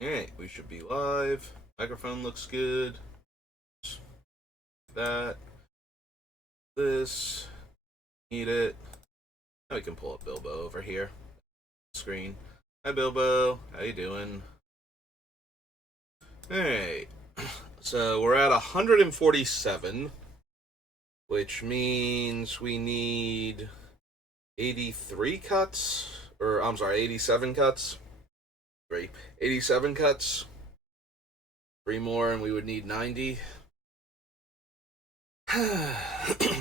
Alright, we should be live. Microphone looks good. That. This. Need it. Now we can pull up Bilbo over here. Screen. Hi Bilbo. How you doing? Alright. So we're at 147. Which means we need 83 cuts. Or, I'm sorry, 87 cuts. 87 cuts. 3 more and we would need 90.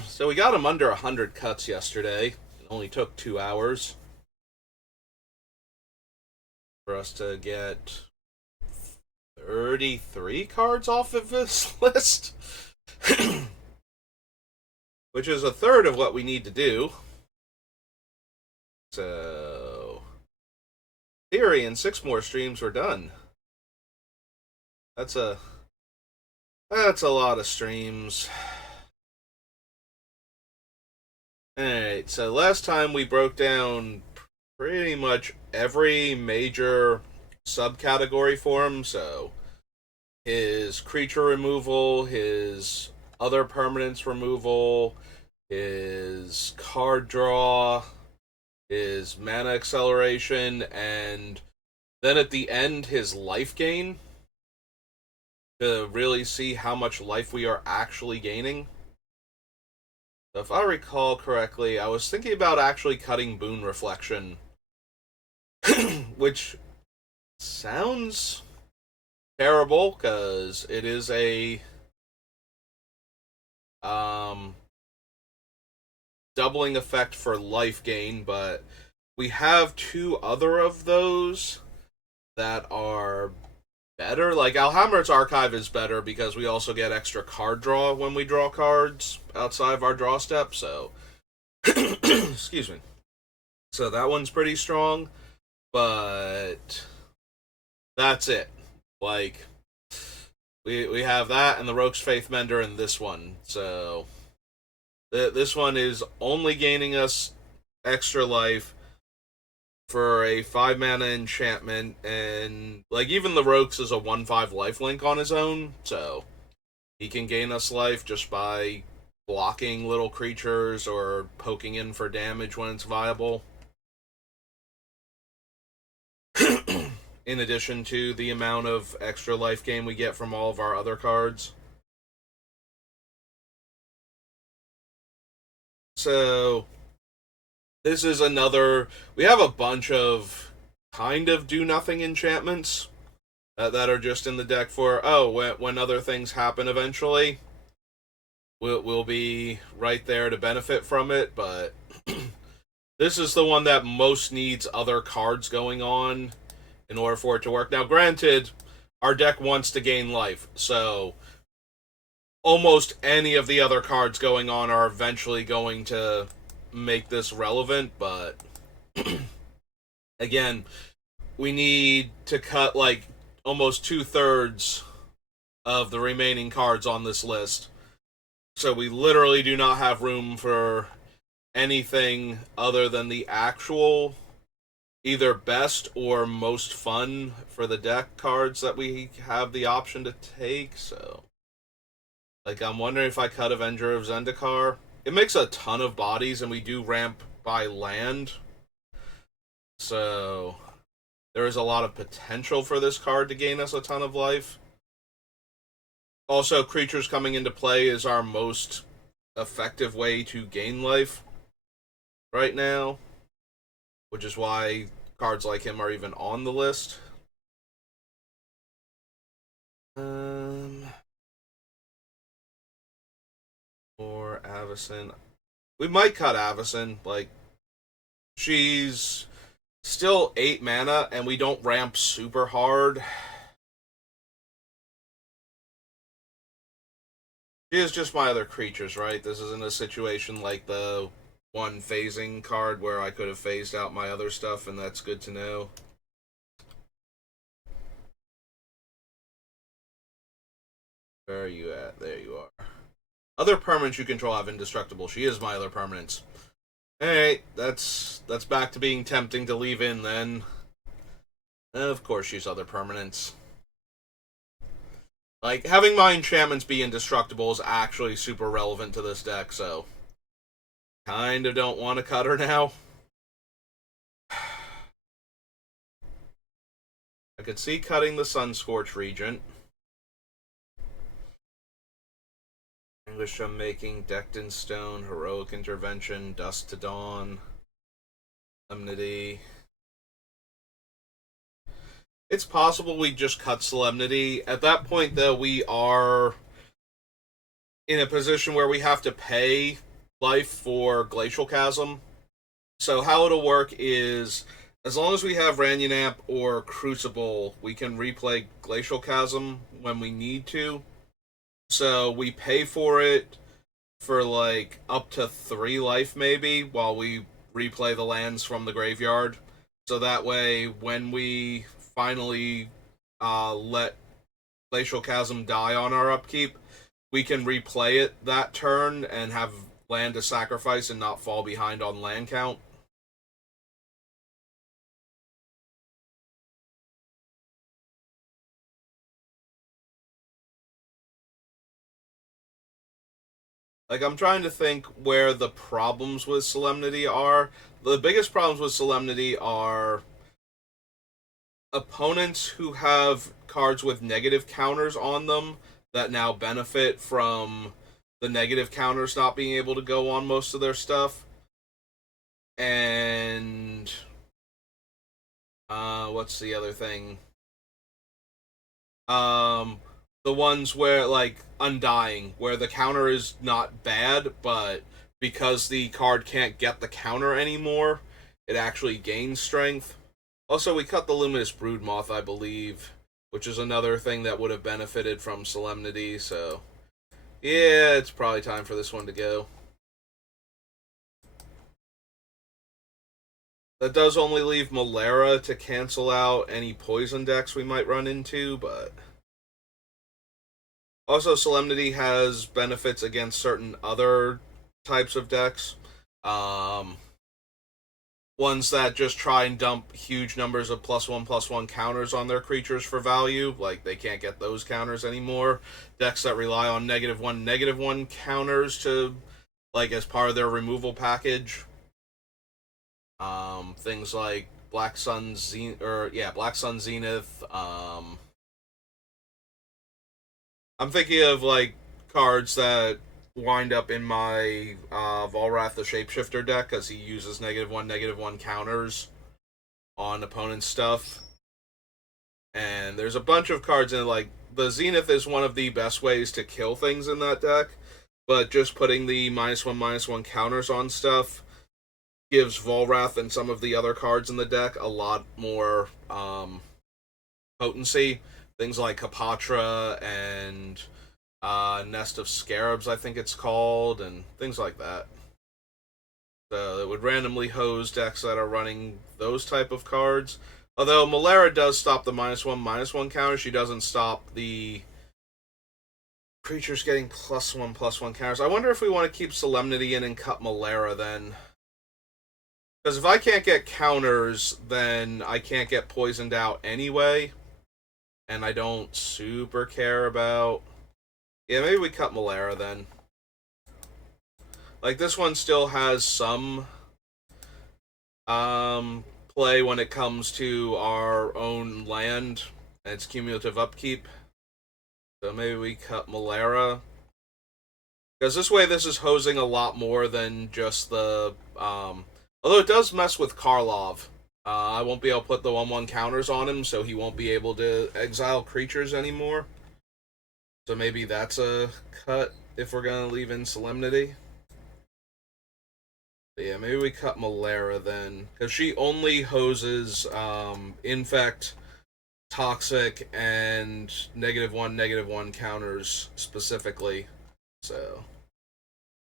So we got him under 100 cuts yesterday. It only took 2 hours for us to get 33 cards off of this list. Which is a third of what we need to do. So, theory, in 6 more streams we're done. That's a lot of streams. Alright, so last time we broke down pretty much every major subcategory for him, so his creature removal, his other permanents removal, his card draw, his mana acceleration, and then at the end, his life gain, to really see how much life we are actually gaining. So if I recall correctly, I was thinking about actually cutting Boon Reflection, which sounds terrible, because it is a doubling effect for life gain, but we have 2 other of those that are better. Like, Alhammer's Archive is better because we also get extra card draw when we draw cards outside of our draw step, so excuse me. So that one's pretty strong, but that's it. Like, we have that and the Rogue's Faith Mender in this one, so this one is only gaining us extra life for a 5 mana enchantment, and like even the Rogue's is a 1/5 lifelink on his own, so he can gain us life just by blocking little creatures or poking in for damage when it's viable. In addition to the amount of extra life gain we get from all of our other cards. So this is another. We have a bunch of kind of do nothing enchantments that are just in the deck for when other things happen eventually. We'll be right there to benefit from it, but this is the one that most needs other cards going on in order for it to work. Now, granted, our deck wants to gain life, so almost any of the other cards going on are eventually going to make this relevant, but again, we need to cut like almost 2/3 of the remaining cards on this list. So we literally do not have room for anything other than the actual either best or most fun for the deck cards that we have the option to take, so like I'm wondering if I cut Avenger of Zendikar. It makes a ton of bodies and we do ramp by land, so there is a lot of potential for this card to gain us a ton of life. Also, creatures coming into play is our most effective way to gain life right now, which is why cards like him are even on the list. Or Avacyn. We might cut Avacyn. Like, she's still 8 mana, and we don't ramp super hard. She is just my other creatures, right? This isn't a situation like the one phasing card where I could have phased out my other stuff, and that's good to know. Where are you at? There you are. Other permanents you control have indestructible. She is my other permanents. Alright, that's back to being tempting to leave in then. And of course, use other permanents. Like, having my enchantments be indestructible is actually super relevant to this deck, so kind of don't want to cut her now. I could see cutting the Sunscorch Regent. English Making, Decked in Stone, Heroic Intervention, Dusk to Dawn, Solemnity. It's possible we just cut Solemnity. At that point, though, we are in a position where we have to pay life for Glacial Chasm. So how it'll work is, as long as we have Ranyanap or Crucible, we can replay Glacial Chasm when we need to. So we pay for it for like up to 3 life maybe while we replay the lands from the graveyard. So that way, when we finally let Glacial Chasm die on our upkeep, we can replay it that turn and have land to sacrifice and not fall behind on land count. Like, I'm trying to think where the problems with Solemnity are. The biggest problems with Solemnity are opponents who have cards with negative counters on them that now benefit from the negative counters not being able to go on most of their stuff. And what's the other thing? Um the ones where, like, Undying, where the counter is not bad, but because the card can't get the counter anymore, it actually gains strength. Also, we cut the Luminous Broodmoth, I believe, which is another thing that would have benefited from Solemnity, so yeah, it's probably time for this one to go. That does only leave Malera to cancel out any poison decks we might run into, but also Solemnity has benefits against certain other types of decks. Um, Ones that just try and dump huge numbers of +1/+1 counters on their creatures for value, like they can't get those counters anymore. Decks that rely on -1/-1 counters to, like, as part of their removal package. Things like Black Sun Zenith, or yeah, Black Sun Zenith. I'm thinking of like cards that wind up in my Volrath the Shapeshifter deck because he uses -1/-1 counters on opponent's stuff. And there's a bunch of cards in, like, the Zenith is one of the best ways to kill things in that deck, but just putting the -1/-1 counters on stuff gives Volrath and some of the other cards in the deck a lot more potency. Things like Kapatra and Nest of Scarabs, I think it's called, and things like that. So it would randomly hose decks that are running those type of cards. Although Malera does stop the -1/-1 counter, she doesn't stop the creatures getting +1/+1 counters. I wonder if we want to keep Solemnity in and cut Malera then. Because if I can't get counters, then I can't get poisoned out anyway. And I don't super care about... Yeah, maybe we cut Malera then. Like, this one still has some play when it comes to our own land and its cumulative upkeep. So maybe we cut Malera. Because this way this is hosing a lot more than just the... although it does mess with Karlov. I won't be able to put the 1/1 counters on him, so he won't be able to exile creatures anymore. So maybe that's a cut if we're going to leave in Solemnity. But yeah, maybe we cut Malera then. Because she only hoses Infect, Toxic, and -1/-1 counters specifically. So,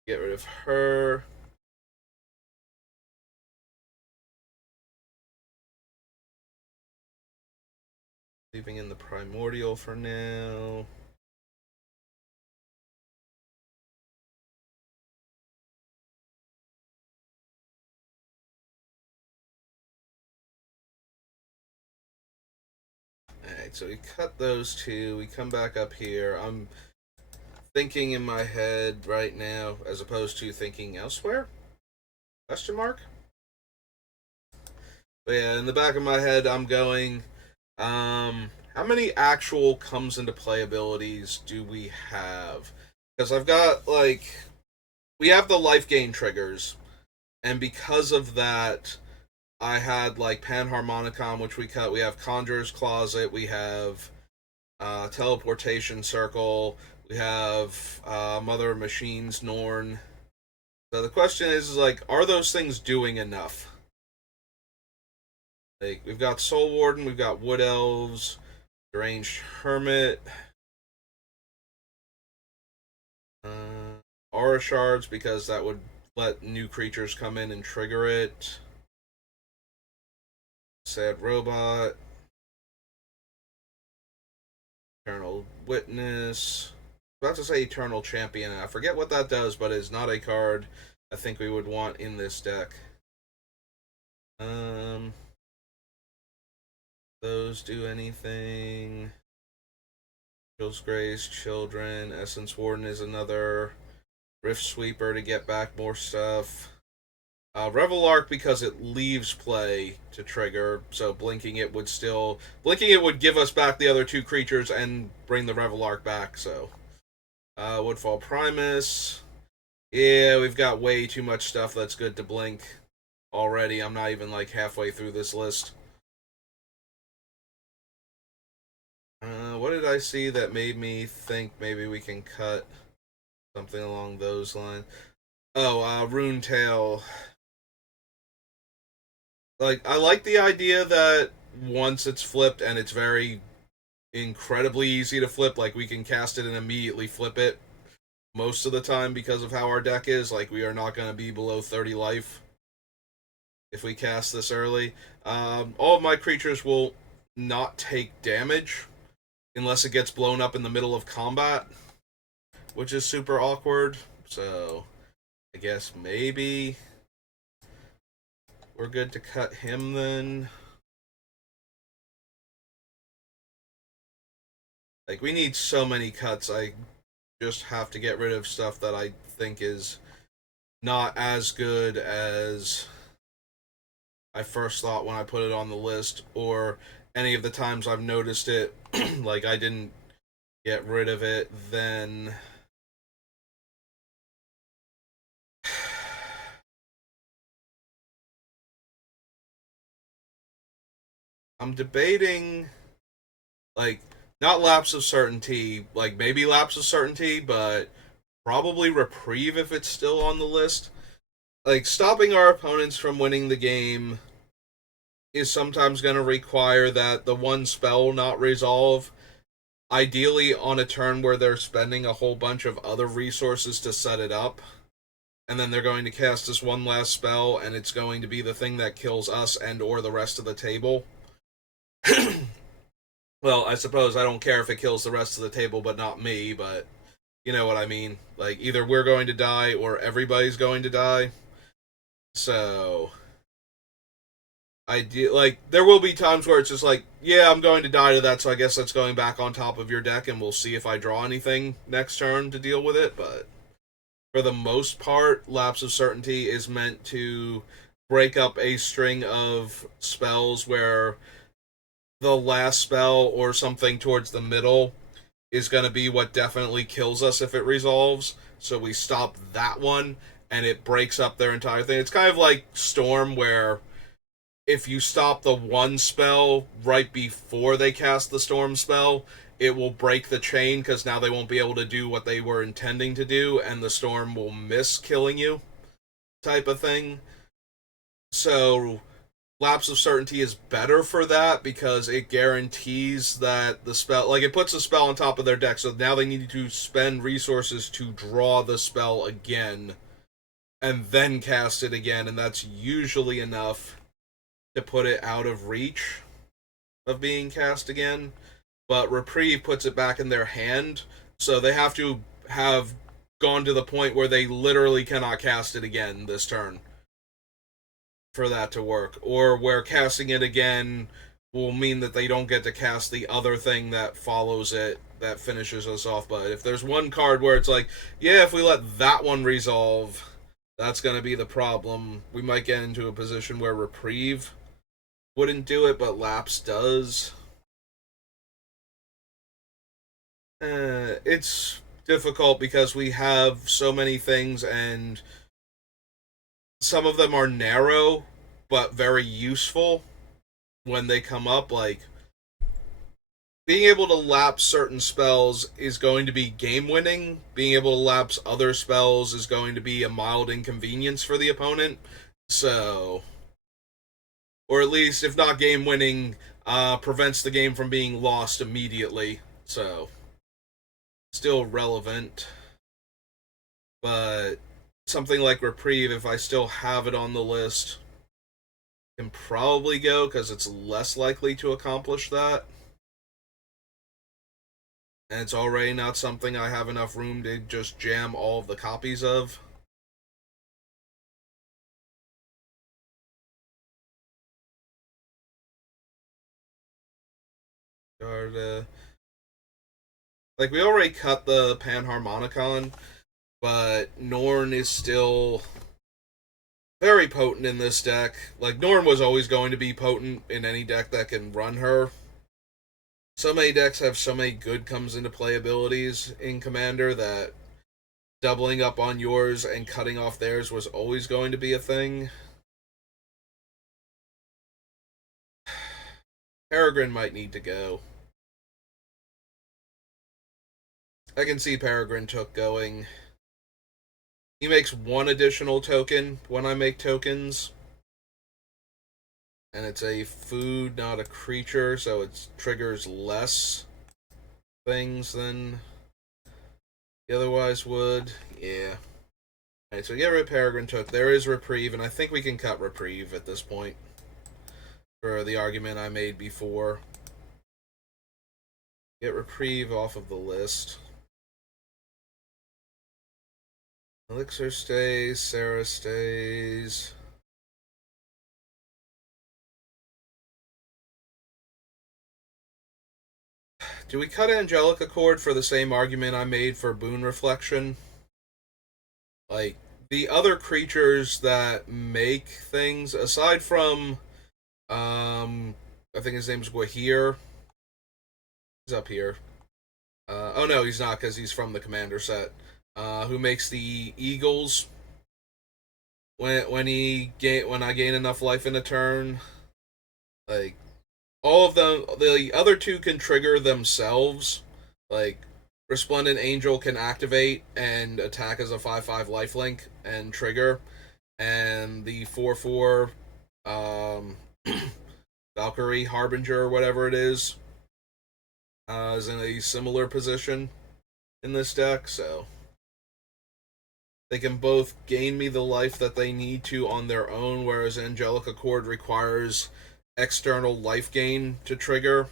get rid of her. Leaving in the Primordial for now. Alright, so we cut those two. We come back up here. I'm thinking in my head right now as opposed to thinking elsewhere? Question mark? But yeah, in the back of my head, I'm going, how many actual comes into play abilities do we have? Because I've got, like, we have the life gain triggers, and because of that, I had, like, Panharmonicon, which we cut. We have Conjurer's Closet, we have Teleportation Circle, we have Mother of Machines, Norn. So the question is like, are those things doing enough? Like, we've got Soul Warden, we've got Wood Elves, Deranged Hermit, Aura Shards, because that would let new creatures come in and trigger it. Sad Robot, Eternal Witness. I was about to say Eternal Champion, and I forget what that does, but it's not a card I think we would want in this deck. Those do anything? Chill's Grace, Children, Essence Warden is another. Rift Sweeper to get back more stuff. Revel Arc because it leaves play to trigger, so blinking it would give us back the other two creatures and bring the Revel Arc back. So Woodfall Primus. Yeah, we've got way too much stuff that's good to blink already. I'm not even like halfway through this list. What did I see that made me think maybe we can cut something along those lines? Oh, Rune Tail. Like, I like the idea that once it's flipped, and it's very incredibly easy to flip, like we can cast it and immediately flip it most of the time because of how our deck is. Like, we are not going to be below 30 life if we cast this early. All of my creatures will not take damage unless it gets blown up in the middle of combat, which is super awkward. So I guess maybe we're good to cut him then. Like, we need so many cuts. I just have to get rid of stuff that I think is not as good as I first thought when I put it on the list, or any of the times I've noticed it, like I didn't get rid of it, then I'm debating, like, not Lapse of Certainty, like maybe Lapse of Certainty, but probably Reprieve if it's still on the list. Like, stopping our opponents from winning the game is sometimes going to require that the one spell not resolve, ideally on a turn where they're spending a whole bunch of other resources to set it up, and then they're going to cast this one last spell, and it's going to be the thing that kills us and or the rest of the table. Well, I suppose I don't care if it kills the rest of the table, but not me, but you know what I mean. Like, either we're going to die or everybody's going to die. So like, there will be times where it's just like, yeah, I'm going to die to that, so I guess that's going back on top of your deck, and we'll see if I draw anything next turn to deal with it. But for the most part, Lapse of Certainty is meant to break up a string of spells where the last spell or something towards the middle is going to be what definitely kills us if it resolves. So we stop that one, and it breaks up their entire thing. It's kind of like Storm, where if you stop the one spell right before they cast the Storm spell, it will break the chain, because now they won't be able to do what they were intending to do, and the Storm will miss killing you, type of thing. So Lapse of Certainty is better for that, because it guarantees that the spell, like, it puts a spell on top of their deck, so now they need to spend resources to draw the spell again, and then cast it again, and that's usually enough to put it out of reach of being cast again. But Reprieve puts it back in their hand, so they have to have gone to the point where they literally cannot cast it again this turn for that to work, or where casting it again will mean that they don't get to cast the other thing that follows it that finishes us off. But if there's one card where it's like, yeah, if we let that one resolve, that's going to be the problem. We might get into a position where Reprieve wouldn't do it, but Lapse does. It's difficult because we have so many things, and some of them are narrow but very useful when they come up. Like, being able to lapse certain spells is going to be game winning. Being able to lapse other spells is going to be a mild inconvenience for the opponent. So, or at least, if not game winning, prevents the game from being lost immediately. So, still relevant. But something like Reprieve, if I still have it on the list, can probably go because it's less likely to accomplish that. And it's already not something I have enough room to just jam all of the copies of. Like, we already cut the Panharmonicon, but Norn is still very potent in this deck. Like, Norn was always going to be potent in any deck that can run her. So many decks have so many good comes into play abilities in Commander that doubling up on yours and cutting off theirs was always going to be a thing. Peregrine might need to go. I can see Peregrine took going. He makes one additional token when I make tokens. And it's a food, not a creature, so it triggers less things than he otherwise would. Yeah. Alright, so get rid of Peregrine took. There is Reprieve, and I think we can cut Reprieve at this point. For the argument I made before. Get Reprieve off of the list. Elixir stays, Sarah stays. Do we cut Angelic Accord for the same argument I made for Boon Reflection? Like, the other creatures that make things, aside from, I think his name's Gwahir. He's up here. Oh no, he's not, because he's from the Commander set. Who makes the Eagles. When I gain enough life in a turn, like, all of them, the other two can trigger themselves. Like, Resplendent Angel can activate and attack as a 5/5 lifelink and trigger, and the 4/4 Valkyrie Harbinger or whatever it is in a similar position in this deck, so they can both gain me the life that they need to on their own, whereas Angelic Accord requires external life gain to trigger.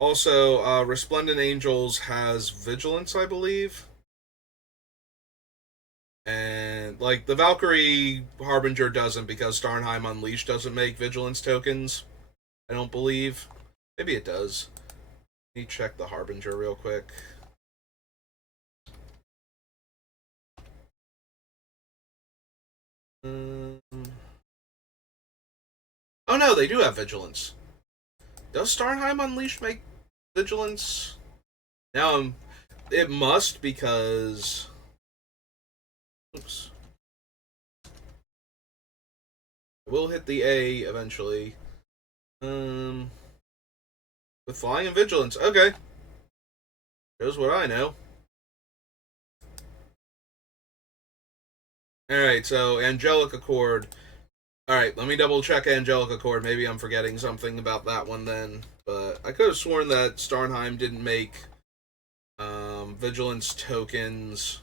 Also, Resplendent Angels has Vigilance, I believe. And, like, the Valkyrie Harbinger doesn't, because Starnheim Unleashed doesn't make Vigilance tokens. I don't believe. Maybe it does. Let me check the Harbinger real quick. Oh no, they do have Vigilance. Does Starnheim Unleashed make Vigilance? Now, it must, because... Oops. We'll hit the A eventually. With Flying and Vigilance. Okay. Shows what I know. Alright, so Angelic Accord. Alright, let me double check Angelic Accord. Maybe I'm forgetting something about that one then. But I could have sworn that Starnheim didn't make Vigilance tokens.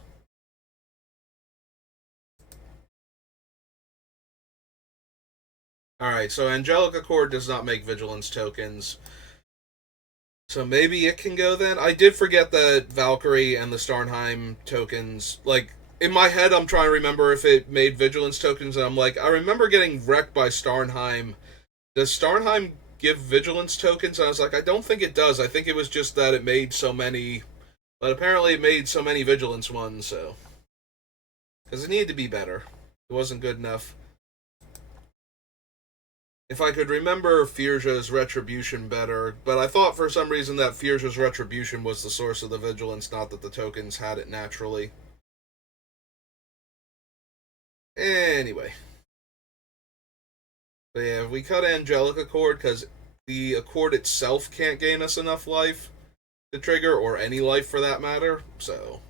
Alright, so Angelic Accord does not make Vigilance tokens. So maybe it can go then? I did forget that Valkyrie and the Starnheim tokens, like, in my head, I'm trying to remember if it made vigilance tokens, and I'm like, I remember getting wrecked by Starnheim. Does Starnheim give vigilance tokens? And I was like, I don't think it does. I think it was just that it made so many, but apparently it made so many vigilance ones, so. Because it needed to be better. It wasn't good enough. If I could remember Firja's Retribution better, but I thought for some reason that Firja's Retribution was the source of the vigilance, not that the tokens had it naturally. Anyway. But yeah, we cut Angelic Accord because the Accord itself can't gain us enough life to trigger, or any life for that matter, so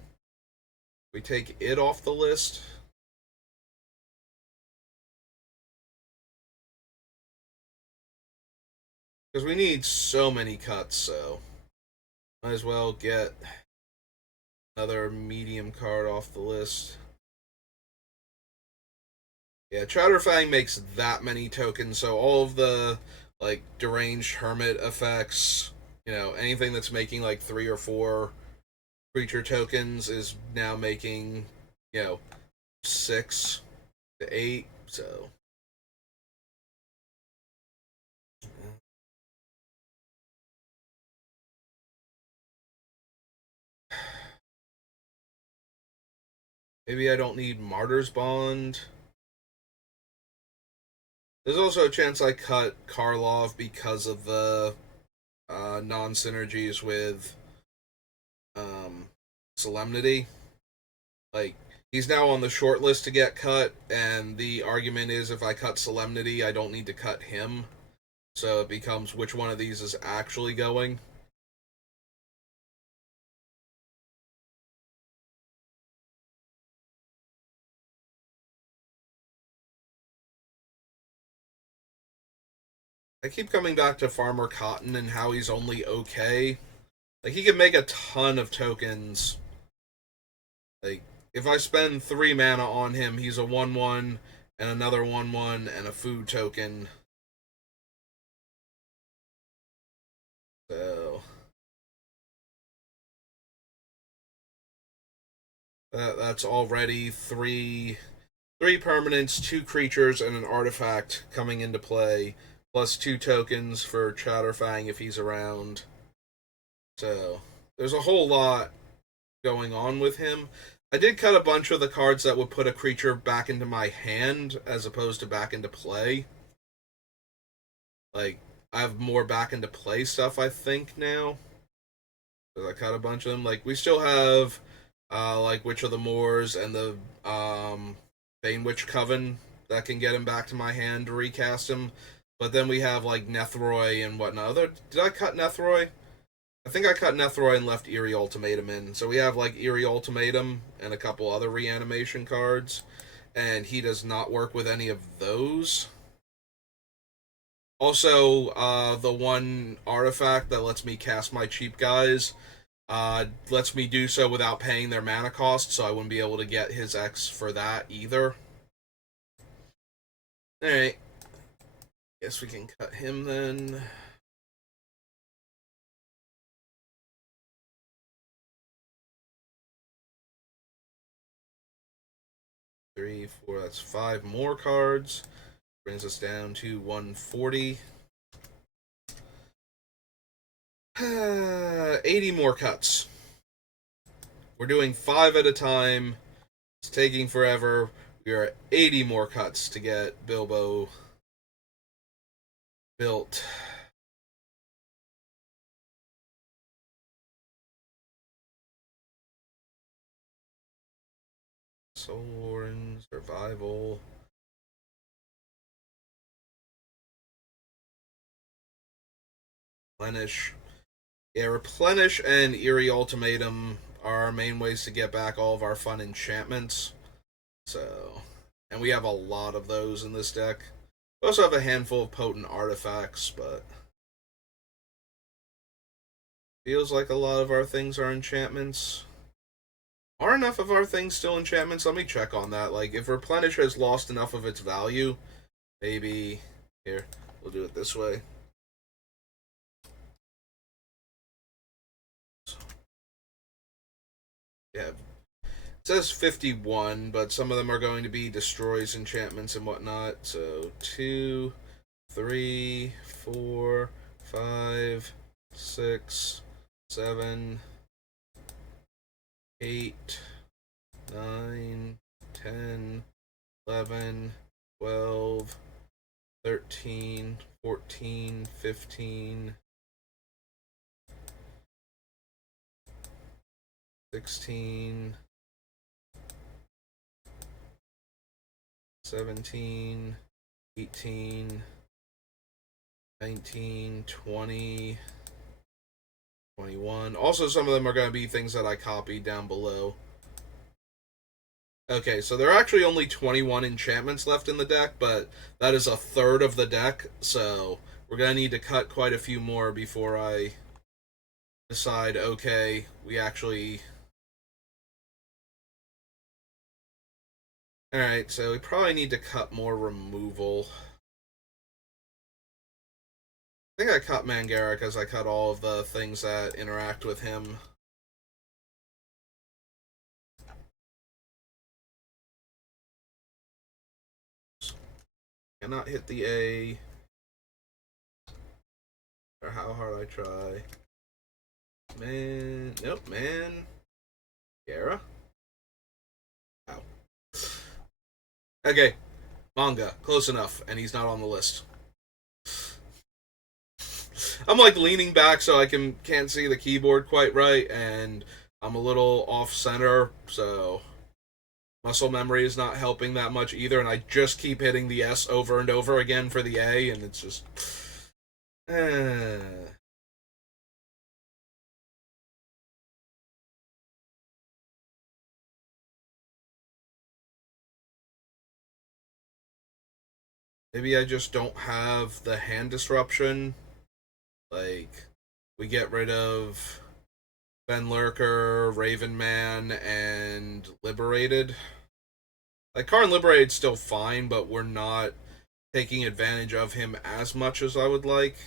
we take it off the list. Because we need so many cuts, so might as well get another medium card off the list. Yeah, Chowderfang makes that many tokens, so all of the like deranged hermit effects, anything that's making like 3 or 4 creature tokens is now making, 6 to 8. So maybe I don't need Martyr's Bond. There's also a chance I cut Karlov because of the non synergies with Solemnity. Like, he's now on the short list to get cut, and the argument is if I cut Solemnity, I don't need to cut him. So it becomes which one of these is actually going. I keep coming back to Farmer Cotton and how he's only okay. Like, he can make a ton of tokens. Like, if I spend 3 mana on him, he's a 1/1 and another 1/1 and a food token. So that's already three permanents, 2 creatures, and an artifact coming into play, plus 2 tokens for Chowderfang if he's around. So there's a whole lot going on with him. I did cut a bunch of the cards that would put a creature back into my hand as opposed to back into play. Like, I have more back into play stuff, I think, now. Because I cut a bunch of them. Like, we still have, like, Witch of the Moors and the Banewitch Coven that can get him back to my hand to recast him. But then we have, like, Nethroy and whatnot. Did I cut Nethroy? I think I cut Nethroy and left Eerie Ultimatum in. So we have, like, Eerie Ultimatum and a couple other reanimation cards. And he does not work with any of those. Also, the one artifact that lets me cast my cheap guys lets me do so without paying their mana cost, so I wouldn't be able to get his X for that either. Alright. Guess we can cut him then. Three, four, that's 5 more cards. Brings us down to 140. 80 more cuts. We're doing 5 at a time. It's taking forever. We are at 80 more cuts to get Bilbo built. Soul Warren, Survival. Replenish. Yeah, Replenish and Eerie Ultimatum are our main ways to get back all of our fun enchantments. So, and we have a lot of those in this deck. We also have a handful of potent artifacts, but feels like a lot of our things are enchantments. Are enough of our things still enchantments? Let me check on that. Like, if Replenish has lost enough of its value, maybe... Here, we'll do it this way. Yeah, It says 51, but some of them are going to be destroys enchantments and whatnot. So 2, 3, 4, 5, 6, 7, 8, 9, 10, 11, 12, 13, 14, 15, 16, 17, 18, 19, 20, 21. Also, some of them are going to be things that I copied down below. Okay, so there are actually only 21 enchantments left in the deck, but that is a third of the deck, so we're going to need to cut quite a few more before I decide, okay, we actually... Alright, so we probably need to cut more removal. I think I cut Mangara because I cut all of the things that interact with him. Cannot hit the A. Or how hard I try. Man. Nope, man. Gara? Ow. Okay. Manga. Close enough. And he's not on the list. I'm like leaning back so I can't see the keyboard quite right, and I'm a little off center, so muscle memory is not helping that much either, and I just keep hitting the S over and over again for the A, and it's just... Maybe I just don't have the hand disruption. Like, we get rid of Ben Lurker, Raven Man, and Liberated. Like, Karn Liberated's still fine, but we're not taking advantage of him as much as I would like.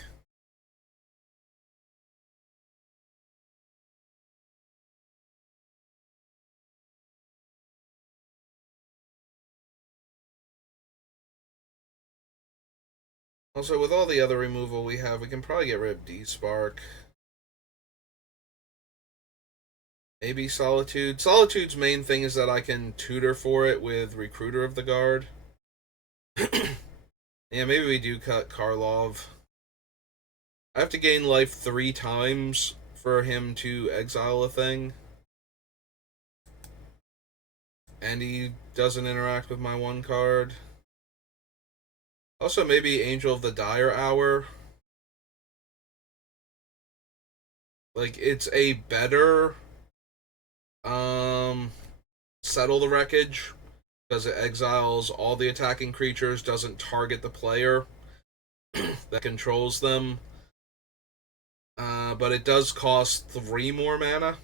Also, with all the other removal we have, we can probably get rid of D-Spark. Maybe Solitude. Solitude's main thing is that I can tutor for it with Recruiter of the Guard. Yeah, maybe we do cut Karlov. I have to gain life 3 times for him to exile a thing. And he doesn't interact with my 1 card. Also, maybe Angel of the Dire Hour. Like, it's a better Settle the Wreckage, because it exiles all the attacking creatures, doesn't target the player that controls them. But it does cost 3 more mana.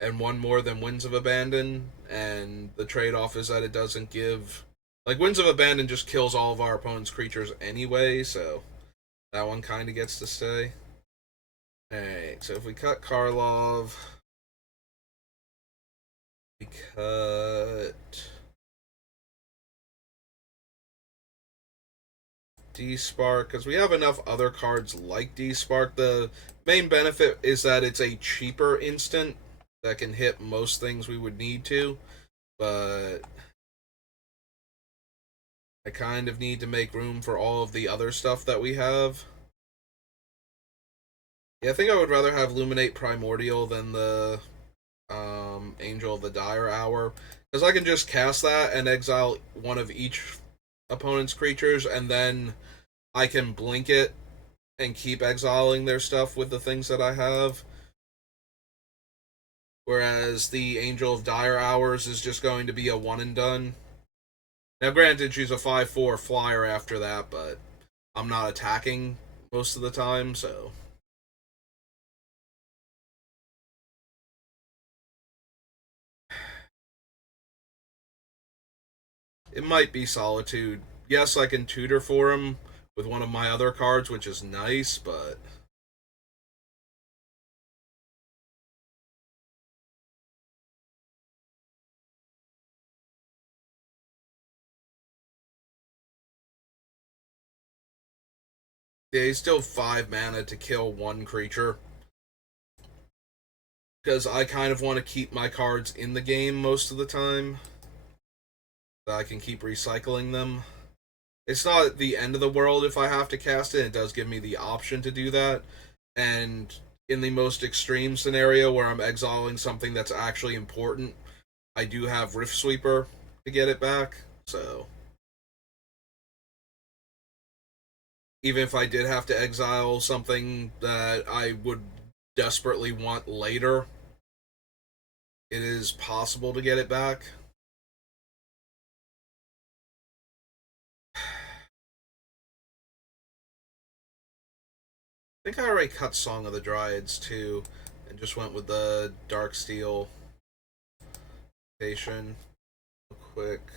And 1 more than Winds of Abandon. And the trade-off is that it doesn't give... Like, Winds of Abandon just kills all of our opponent's creatures anyway, so that one kind of gets to stay. Alright, so if we cut Karlov... We cut... D-Spark, because we have enough other cards like D-Spark. The main benefit is that it's a cheaper instant that can hit most things we would need to, but I kind of need to make room for all of the other stuff that we have. Yeah, I think I would rather have Luminate Primordial than the Angel of the Dire Hour, because I can just cast that and exile 1 of each opponent's creatures, and then I can blink it and keep exiling their stuff with the things that I have. Whereas the Angel of Dire Hours is just going to be a 1 and done. Now, granted, she's a 5/4 flyer after that, but I'm not attacking most of the time, so... It might be Solitude. Yes, I can tutor for him with 1 of my other cards, which is nice, but... Yeah, he's still 5 mana to kill one creature. Because I kind of want to keep my cards in the game most of the time, so I can keep recycling them. It's not the end of the world if I have to cast it. It does give me the option to do that. And in the most extreme scenario where I'm exiling something that's actually important, I do have Rift Sweeper to get it back. So even if I did have to exile something that I would desperately want later, it is possible to get it back. I think I already cut Song of the Dryads too, and just went with the Dark Steel station. Quick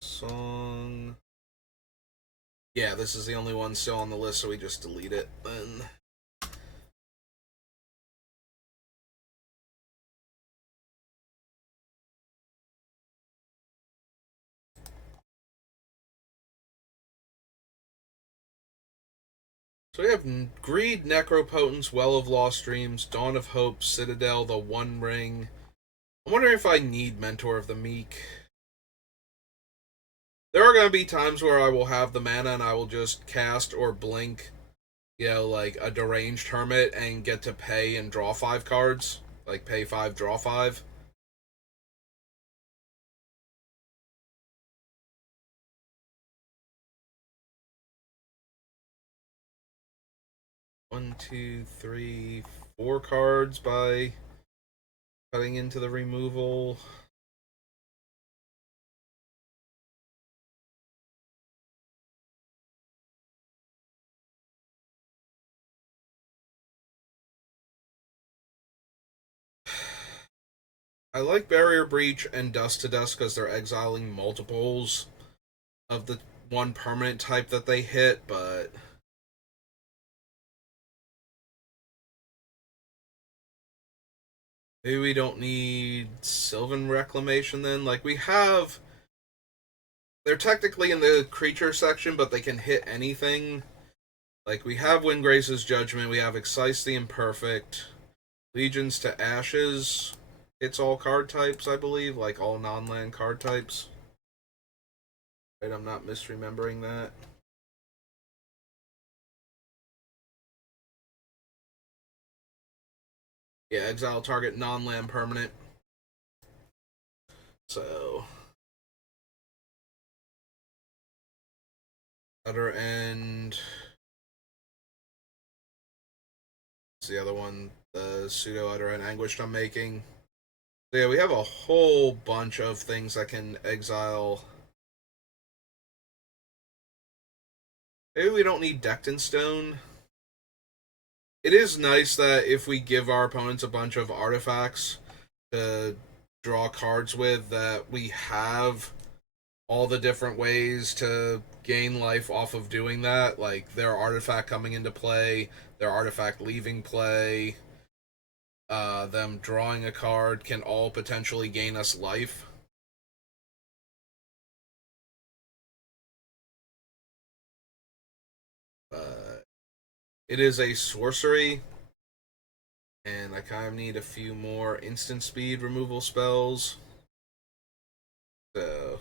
song. Yeah, this is the only one still on the list, so we just delete it then. So we have Greed, Necropotence, Well of Lost Dreams, Dawn of Hope, Citadel, The One Ring. I'm wondering if I need Mentor of the Meek. There are going to be times where I will have the mana and I will just cast or blink, like a Deranged Hermit and get to pay and draw 5 cards. Like pay 5, draw 5. One, two, three, 4 cards by cutting into the removal. I like Barrier Breach and Dust to Dust because they're exiling multiples of the one permanent type that they hit, but maybe we don't need Sylvan Reclamation then. Like, we have. They're technically in the creature section, but they can hit anything. Like, we have Windgrace's Judgment, we have Excise the Imperfect, Legions to Ashes. It's all card types, I believe, like all non land card types. Right, I'm not misremembering that. Yeah, exile target non land permanent. So, Utter End. It's the other one, the pseudo Utter End Anguished I'm making. So, yeah, we have a whole bunch of things that can exile. Maybe we don't need Decton Stone. It is nice that if we give our opponents a bunch of artifacts to draw cards with, that we have all the different ways to gain life off of doing that. Like their artifact coming into play, their artifact leaving play, them drawing a card can all potentially gain us life. It is a sorcery, and I kind of need a few more instant speed removal spells. So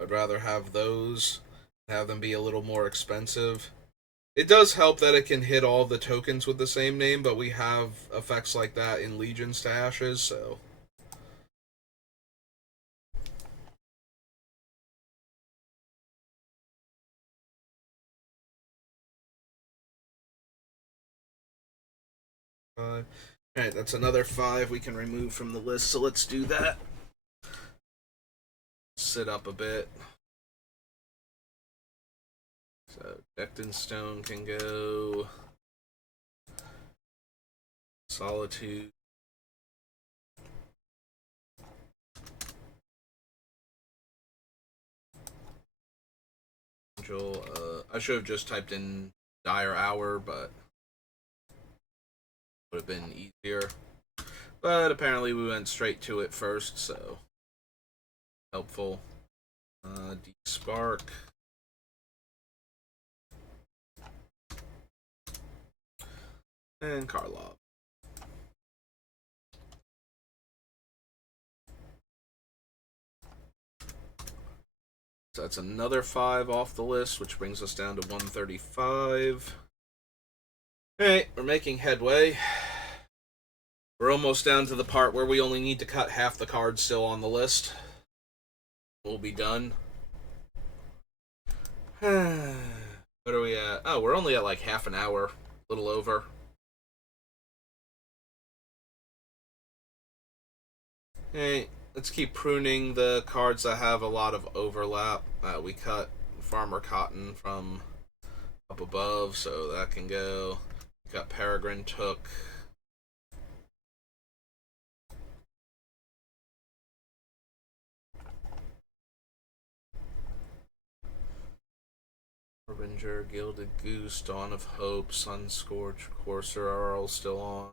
I'd rather have those, have them be a little more expensive. It does help that it can hit all the tokens with the same name, but we have effects like that in Legions to Ashes, so. Alright, that's another 5 we can remove from the list, so let's do that. Sit up a bit. So, Decton Stone can go. Solitude. Angel. I should have just typed in Dire Hour, but would have been easier. But apparently we went straight to it first, so helpful. Deep Spark. And Karlov. So that's another 5 off the list, which brings us down to 135. Alright, we're making headway. We're almost down to the part where we only need to cut half the cards still on the list. We'll be done. What are we at? Oh, we're only at like half an hour. A little over. Hey, let's keep pruning the cards that have a lot of overlap. We cut Farmer Cotton from up above, so that can go. We got Peregrine Took. Harbinger, Gilded Goose, Dawn of Hope, Sunscorch, Courser are all still on.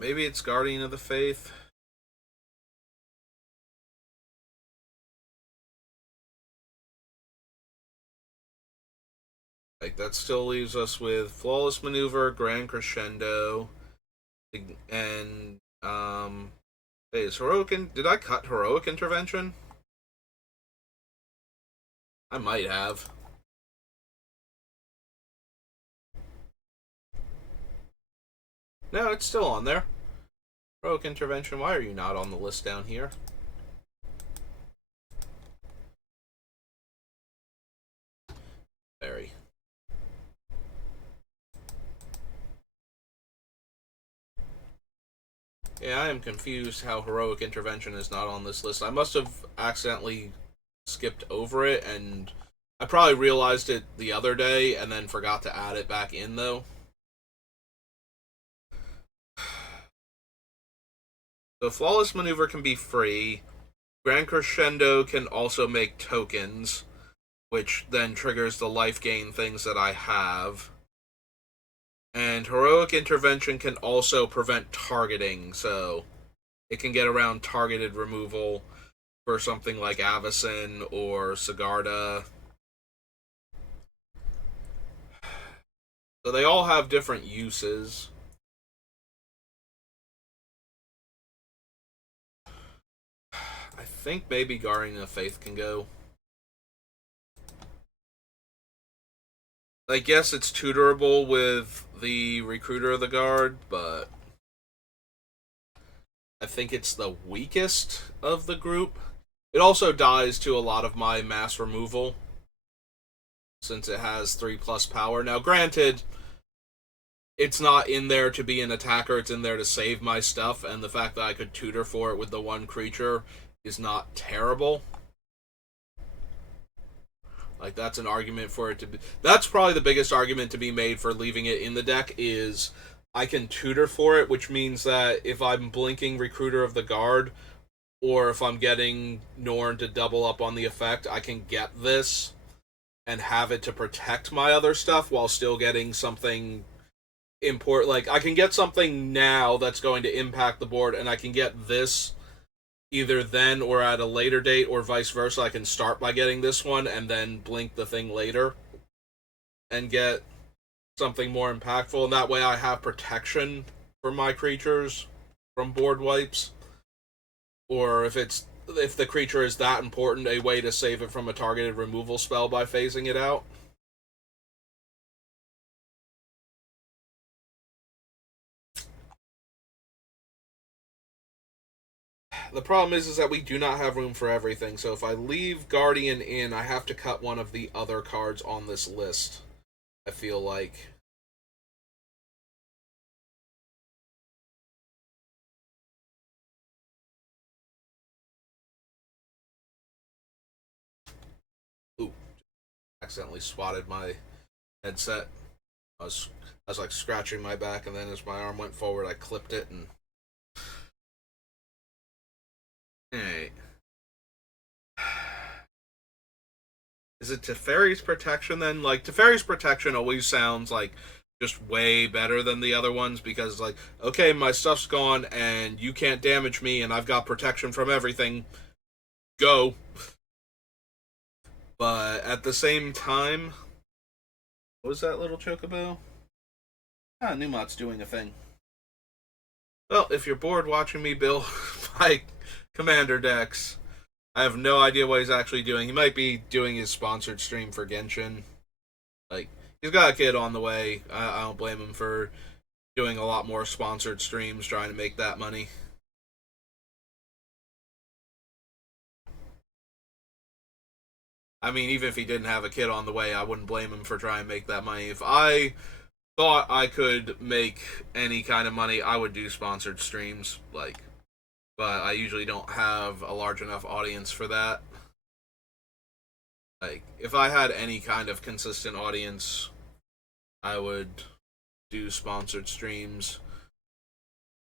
Maybe it's Guardian of the Faith. Like, that still leaves us with Flawless Maneuver, Grand Crescendo, and, hey, is did I cut Heroic Intervention? I might have. No, it's still on there. Heroic Intervention, why are you not on the list down here? Very. Yeah, I am confused how Heroic Intervention is not on this list. I must have accidentally skipped over it, and I probably realized it the other day and then forgot to add it back in, though. So Flawless Maneuver can be free. Grand Crescendo can also make tokens, which then triggers the life gain things that I have. And Heroic Intervention can also prevent targeting, so it can get around targeted removal for something like Avacyn or Sigarda. So they all have different uses. I think maybe Guardian of Faith can go. I guess it's tutorable with the Recruiter of the Guard, but I think it's the weakest of the group. It also dies to a lot of my mass removal, since it has 3+ power. Now, granted, it's not in there to be an attacker, it's in there to save my stuff, and the fact that I could tutor for it with the one creature is not terrible. Like, that's an argument for it to be... That's probably the biggest argument to be made for leaving it in the deck, is I can tutor for it, which means that if I'm blinking Recruiter of the Guard, or if I'm getting Norn to double up on the effect, I can get this and have it to protect my other stuff while still getting something important. Like, I can get something now that's going to impact the board, and I can get this either then or at a later date, or vice versa. I can start by getting this one and then blink the thing later and get something more impactful, and that way I have protection for my creatures from board wipes. Or if the creature is that important, a way to save it from a targeted removal spell by phasing it out. The problem is that we do not have room for everything, so if I leave Guardian in, I have to cut one of the other cards on this list, I feel like. accidentally swatted my headset. I was I was like scratching my back, and then as my arm went forward, I clipped it. And alright, is it Teferi's protection then? Like Teferi's protection always sounds like just way better than the other ones because like okay, my stuff's gone and you can't damage me, and I've got protection from everything. Go. But at the same time, what was that little chocobo? Ah, Numot's doing a thing. Well, if you're bored watching me build my Commander decks, I have no idea what he's actually doing. He might be doing his sponsored stream for Genshin. Like, he's got a kid on the way. I don't blame him for doing a lot more sponsored streams, trying to make that money. I mean, even if he didn't have a kid on the way, I wouldn't blame him for trying to make that money. If I thought I could make any kind of money, I would do sponsored streams. Like, but I usually don't have a large enough audience for that. Like, if I had any kind of consistent audience, I would do sponsored streams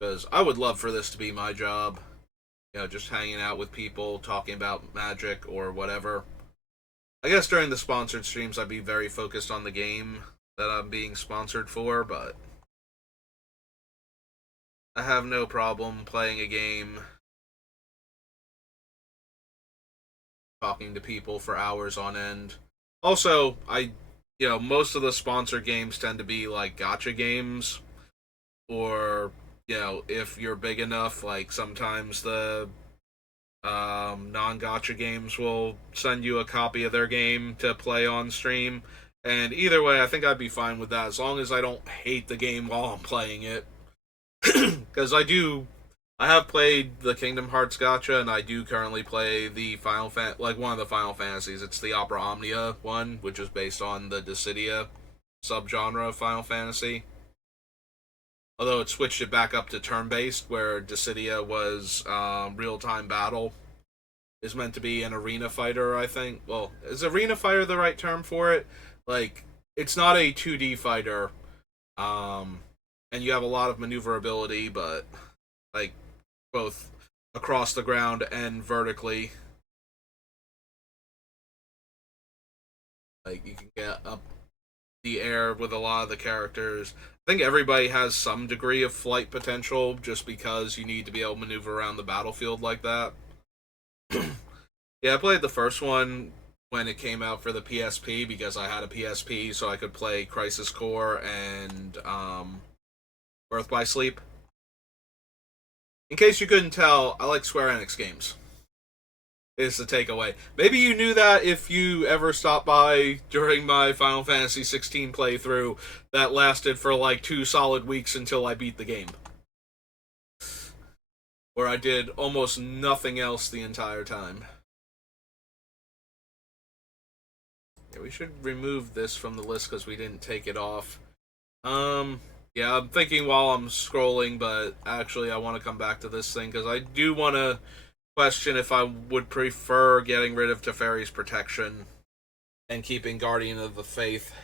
because I would love for this to be my job. You know, just hanging out with people, talking about Magic or whatever. I guess during the sponsored streams, I'd be very focused on the game that I'm being sponsored for, but I have no problem playing a game, talking to people for hours on end. Also, most of the sponsored games tend to be like gacha games, or, if you're big enough, like sometimes the non-gacha games will send you a copy of their game to play on stream. And either way, I think I'd be fine with that as long as I don't hate the game while I'm playing it. Because I have played the Kingdom Hearts gacha, and I do currently play the one of the Final Fantasies. It's the Opera Omnia one, which is based on the Dissidia subgenre of Final Fantasy. Although it switched it back up to turn-based, where Dissidia was real-time battle. Is meant to be an arena fighter, I think. Well, is arena fighter the right term for it? Like, it's not a 2D fighter, and you have a lot of maneuverability, but like both across the ground and vertically. Like, you can get up the air with a lot of the characters. I think everybody has some degree of flight potential just because you need to be able to maneuver around the battlefield like that. Yeah, I played the first one when it came out for the PSP because I had a PSP, so I could play Crisis Core and Birth by Sleep. In case you couldn't tell, I like Square Enix games. Is the takeaway. Maybe you knew that if you ever stopped by during my Final Fantasy 16 playthrough that lasted for like 2 solid weeks until I beat the game. Where I did almost nothing else the entire time. Yeah, we should remove this from the list because we didn't take it off. Yeah, I'm thinking while I'm scrolling, but actually I want to come back to this thing because I do want to question if I would prefer getting rid of Teferi's protection and keeping Guardian of the Faith.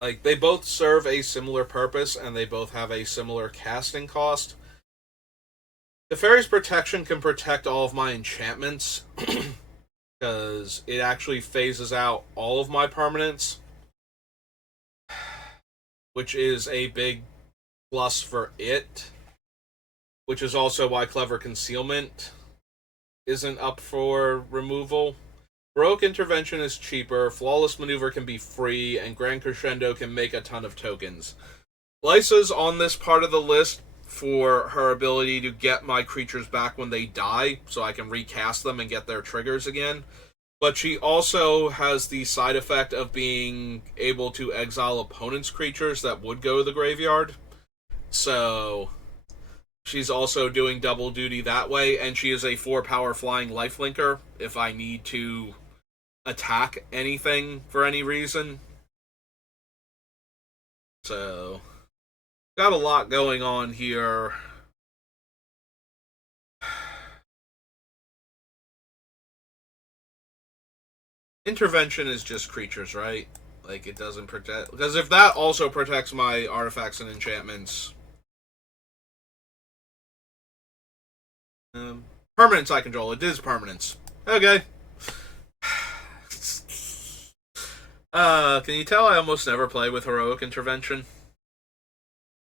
Like, they both serve a similar purpose and they both have a similar casting cost. Teferi's protection can protect all of my enchantments because it actually phases out all of my permanents, which is a big plus for it, which is also why Clever Concealment isn't up for removal. Baroque Intervention is cheaper, Flawless Maneuver can be free, and Grand Crescendo can make a ton of tokens. Lysa's on this part of the list for her ability to get my creatures back when they die, so I can recast them and get their triggers again. But she also has the side effect of being able to exile opponents' creatures that would go to the graveyard. So she's also doing double duty that way, and she is a 4-power flying lifelinker if I need to attack anything for any reason. So, got a lot going on here. Intervention is just creatures, right? Like, it doesn't protect. Because if that also protects my artifacts and enchantments. Um, Permanence I control. It is permanence. Okay. Can you tell I almost never play with Heroic Intervention?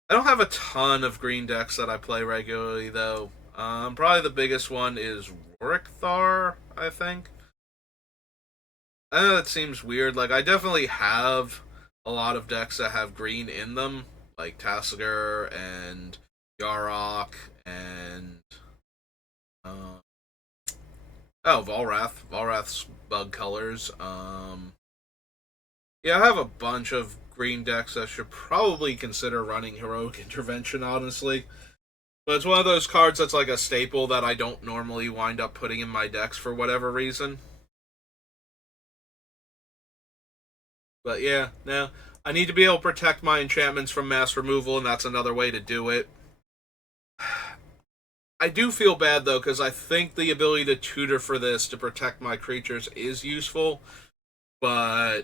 I don't have a ton of green decks that I play regularly, though. Probably the biggest one is Rorikthar, I think. I know that seems weird. Like, I definitely have a lot of decks that have green in them, like Tasigur and Yarok and uh, oh, Volrath. Volrath's bug colors. Yeah, I have a bunch of green decks that should probably consider running Heroic Intervention, honestly. But it's one of those cards that's like a staple that I don't normally wind up putting in my decks for whatever reason. But yeah, no. I need to be able to protect my enchantments from mass removal, and that's another way to do it. I do feel bad though, because I think the ability to tutor for this to protect my creatures is useful, but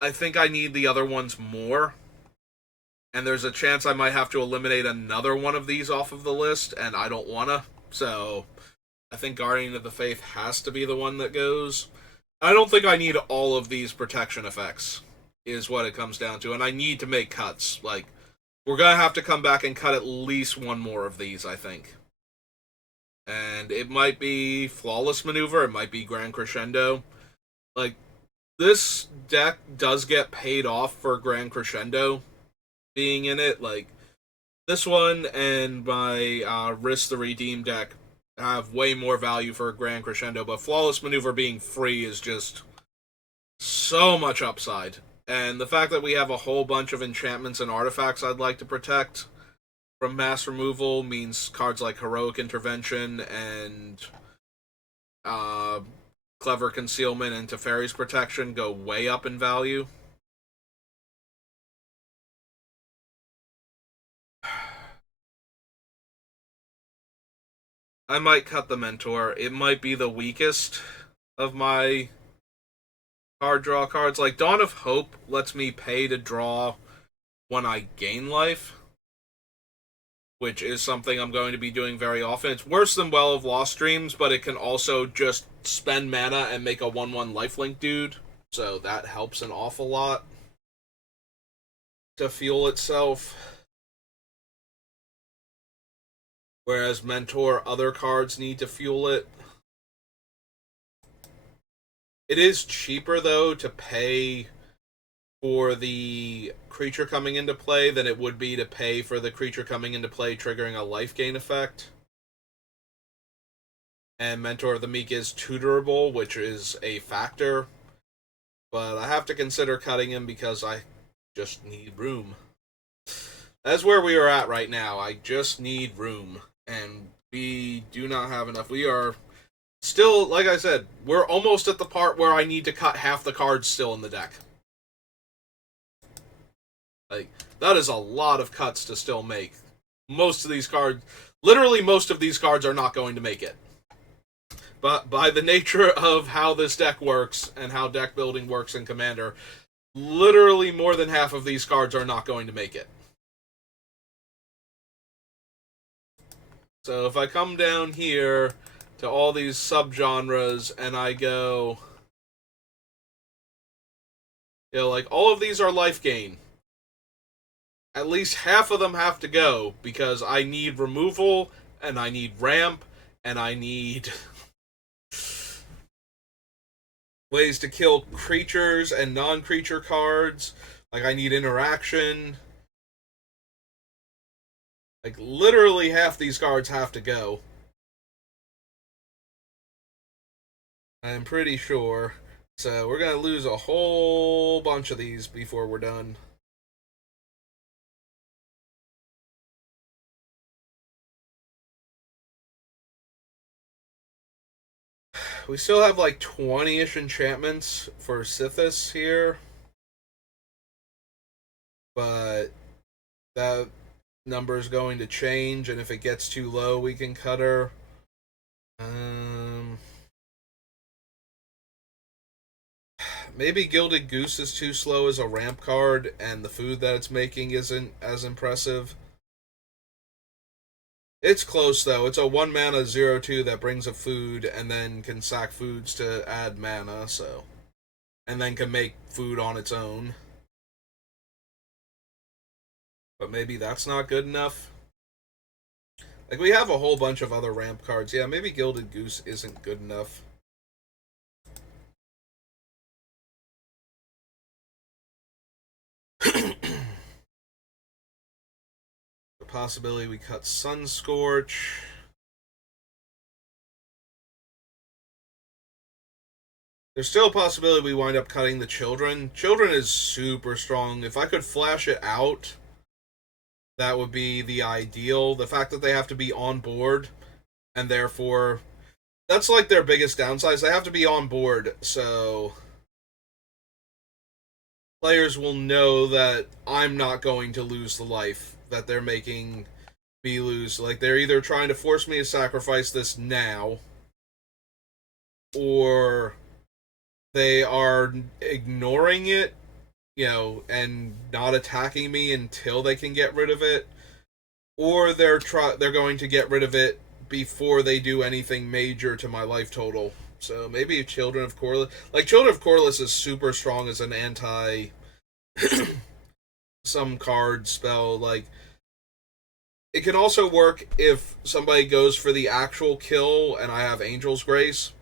I think I need the other ones more. And there's a chance I might have to eliminate another one of these off of the list, and I don't wanna. So I think Guardian of the Faith has to be the one that goes. I don't think I need all of these protection effects, is what it comes down to, and I need to make cuts. Like, we're gonna have to come back and cut at least one more of these, I think. And it might be Flawless Maneuver, it might be Grand Crescendo. Like, this deck does get paid off for Grand Crescendo being in it. Like, this one and my Risk the Redeem deck have way more value for Grand Crescendo, but Flawless Maneuver being free is just so much upside. And the fact that we have a whole bunch of enchantments and artifacts I'd like to protect from mass removal means cards like Heroic Intervention and uh, Clever Concealment and Teferi's Protection go way up in value. I might cut the Mentor. It might be the weakest of my card draw cards. Like, Dawn of Hope lets me pay to draw when I gain life, which is something I'm going to be doing very often. It's worse than Well of Lost Dreams, but it can also just spend mana and make a 1/1 lifelink dude, so that helps an awful lot to fuel itself. Whereas Mentor, other cards need to fuel it. It is cheaper, though, to pay for the creature coming into play than it would be to pay for the creature coming into play triggering a life gain effect. And Mentor of the Meek is tutorable, which is a factor. But I have to consider cutting him because I just need room. That's where we are at right now. I just need room. And we do not have enough. We are still, like I said, we're almost at the part where I need to cut half the cards still in the deck. Like, that is a lot of cuts to still make. Most of these cards, literally most of these cards are not going to make it. But by the nature of how this deck works and how deck building works in Commander, literally more than half of these cards are not going to make it. So if I come down here to all these subgenres and I go, like, all of these are life gain. At least half of them have to go because I need removal and I need ramp and I need ways to kill creatures and non-creature cards. Like, I need interaction. Like, literally half these cards have to go. I'm pretty sure. So we're going to lose a whole bunch of these before we're done. We still have like 20-ish enchantments for Sithis here. But that number is going to change, and if it gets too low, we can cut her. Maybe Gilded Goose is too slow as a ramp card, and the food that it's making isn't as impressive. It's close though. It's a 1 mana 0/2 that brings a food and then can sack foods to add mana, so. And then can make food on its own. But maybe that's not good enough. Like, we have a whole bunch of other ramp cards. Yeah, maybe Gilded Goose isn't good enough. The possibility we cut Sunscorch. There's still a possibility we wind up cutting the Children. Children is super strong. If I could flash it out, that would be the ideal. The fact that they have to be on board, and therefore, that's like their biggest downside. They have to be on board, so players will know that I'm not going to lose the life that they're making me lose. Like, they're either trying to force me to sacrifice this now, or they are ignoring it, and not attacking me until they can get rid of it, or they're going to get rid of it before they do anything major to my life total. So maybe Children of Corliss, like Children of Corliss, is super strong as an anti some card spell. Like, it can also work if somebody goes for the actual kill and I have Angel's Grace,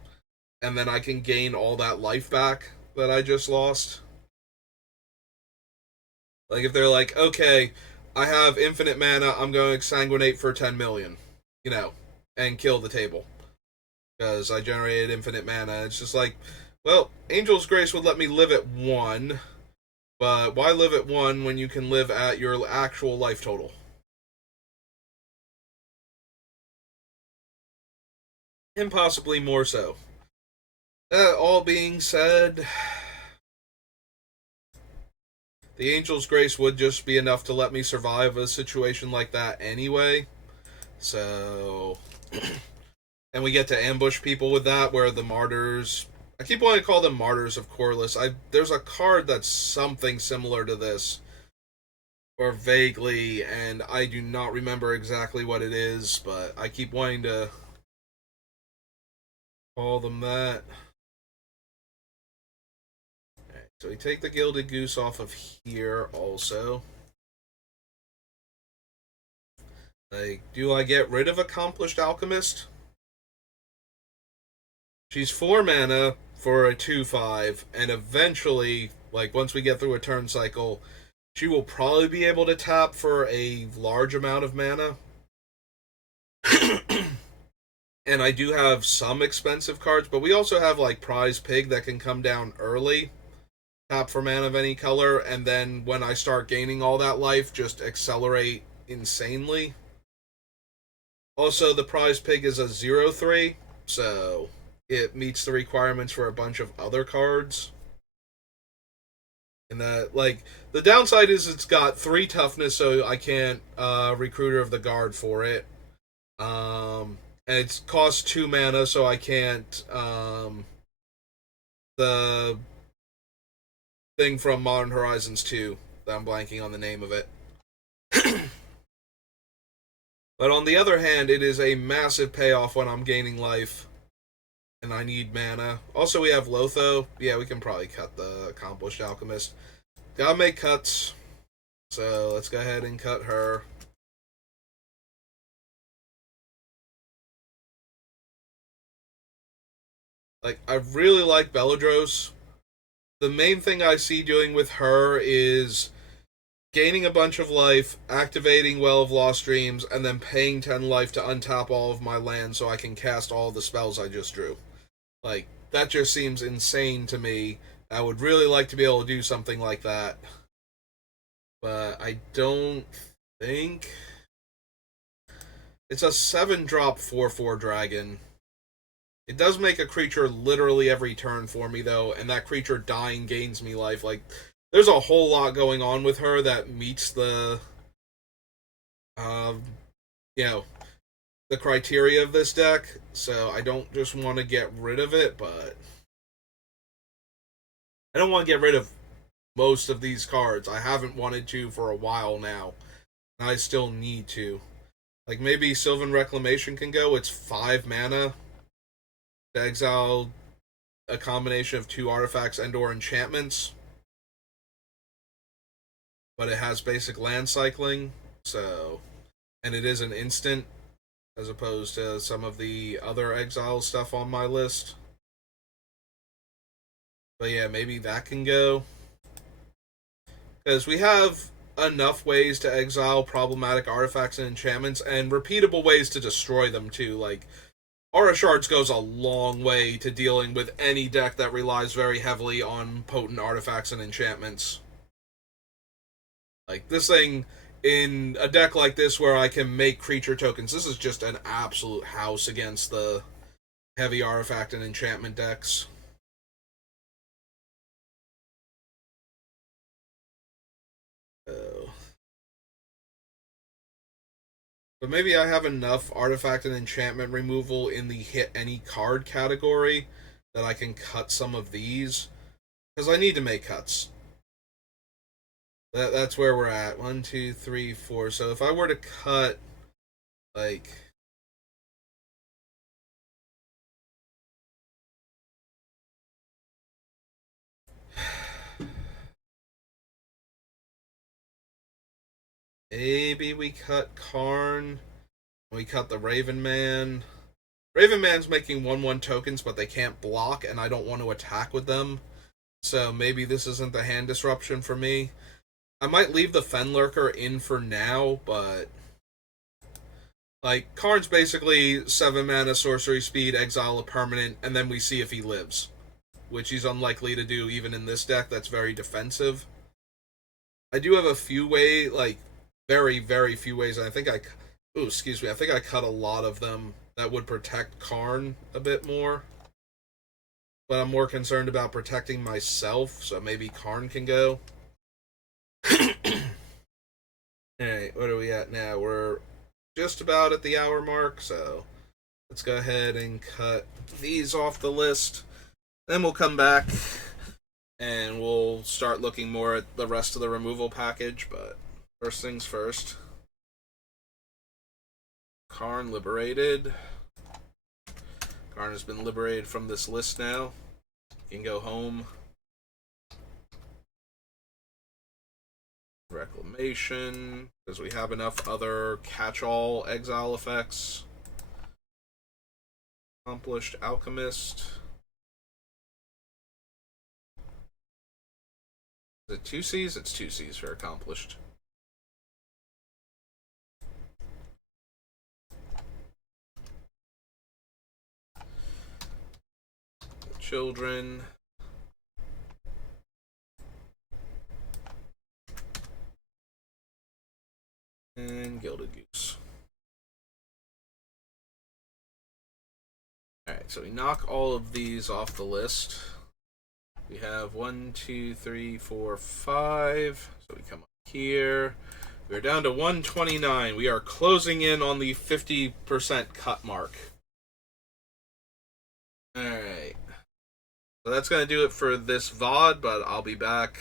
and then I can gain all that life back that I just lost. Like, if they're like, okay, I have infinite mana, I'm going to exsanguinate for 10 million, and kill the table. Because I generated infinite mana. It's just like, well, Angel's Grace would let me live at 1, but why live at 1 when you can live at your actual life total? And possibly more so. That all being said, the Angel's Grace would just be enough to let me survive a situation like that anyway. So, and we get to ambush people with that, where the Martyrs. I keep wanting to call them Martyrs of Corliss. There's a card that's something similar to this, or vaguely, and I do not remember exactly what it is, but I keep wanting to call them that. So we take the Gilded Goose off of here also. Like, do I get rid of Accomplished Alchemist? She's 4 mana for a 2/5, and eventually, like, once we get through a turn cycle, she will probably be able to tap for a large amount of mana. And I do have some expensive cards, but we also have, like, Prize Pig that can come down early, tap for mana of any color, and then when I start gaining all that life, just accelerate insanely. Also, the Prize Pig is a 0/3, so it meets the requirements for a bunch of other cards. And that, like, the downside is it's got 3 toughness, so I can't Recruiter of the Guard for it. And it's cost 2 mana, so I can't the thing from Modern Horizons 2 that I'm blanking on the name of it. But on the other hand, it is a massive payoff when I'm gaining life and I need mana. Also, we have Lotho. Yeah, we can probably cut the Accomplished Alchemist. Gotta make cuts. So let's go ahead and cut her. Like, I really like Belladros. The main thing I see doing with her is gaining a bunch of life, activating Well of Lost Dreams, and then paying 10 life to untap all of my land so I can cast all the spells I just drew. Like, that just seems insane to me. I would really like to be able to do something like that. But I don't think. It's a 7-drop 4/4 dragon. It does make a creature literally every turn for me, though, and that creature dying gains me life. Like, there's a whole lot going on with her that meets the, um, you know, the criteria of this deck. So I don't just want to get rid of it, but I don't want to get rid of most of these cards. I haven't wanted to for a while now, and I still need to. Like maybe Sylvan Reclamation can go. It's 5 mana to exile a combination of 2 artifacts and/or enchantments, but it has basic land cycling, so and it is an instant as opposed to some of the other exile stuff on my list. But yeah, maybe that can go. Because we have enough ways to exile problematic artifacts and enchantments, and repeatable ways to destroy them too. Like, Aura Shards goes a long way to dealing with any deck that relies very heavily on potent artifacts and enchantments. Like, this thing, in a deck like this where I can make creature tokens, this is just an absolute house against the heavy artifact and enchantment decks. Oh. But maybe I have enough artifact and enchantment removal in the hit any card category that I can cut some of these. Because I need to make cuts. That's where we're at. 1, 2, 3, 4. So if I were to cut, like, maybe we cut Karn. We cut the Raven Man. Raven Man's making 1/1 tokens, but they can't block, and I don't want to attack with them. So maybe this isn't the hand disruption for me. I might leave the Fenlurker in for now, but like Karn's basically 7 mana sorcery speed, exile a permanent, and then we see if he lives, which he's unlikely to do even in this deck that's very defensive. I do have a few very, very few ways, and I think I think I cut a lot of them that would protect Karn a bit more. But I'm more concerned about protecting myself, so maybe Karn can go. Alright, what are we at now? We're just about at the hour mark, so let's go ahead and cut these off the list. Then we'll come back and we'll start looking more at the rest of the removal package, but first things first. Karn liberated. Karn has been liberated from this list now. You can go home. Reclamation, because we have enough other catch-all exile effects. Accomplished Alchemist. Is it 2 Cs? It's 2 Cs for Accomplished. Children. And Gilded Goose. Alright, so we knock all of these off the list. We have 1, 2, 3, 4, 5. So we come up here. We're down to 129. We are closing in on the 50% cut mark. Alright. So that's going to do it for this VOD, but I'll be back.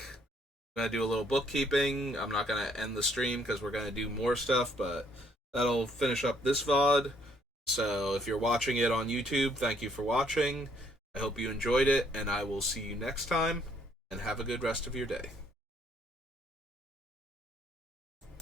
I'm going to do a little bookkeeping. I'm not going to end the stream because we're going to do more stuff, but that'll finish up this VOD. So if you're watching it on YouTube, thank you for watching. I hope you enjoyed it, and I will see you next time, and have a good rest of your day.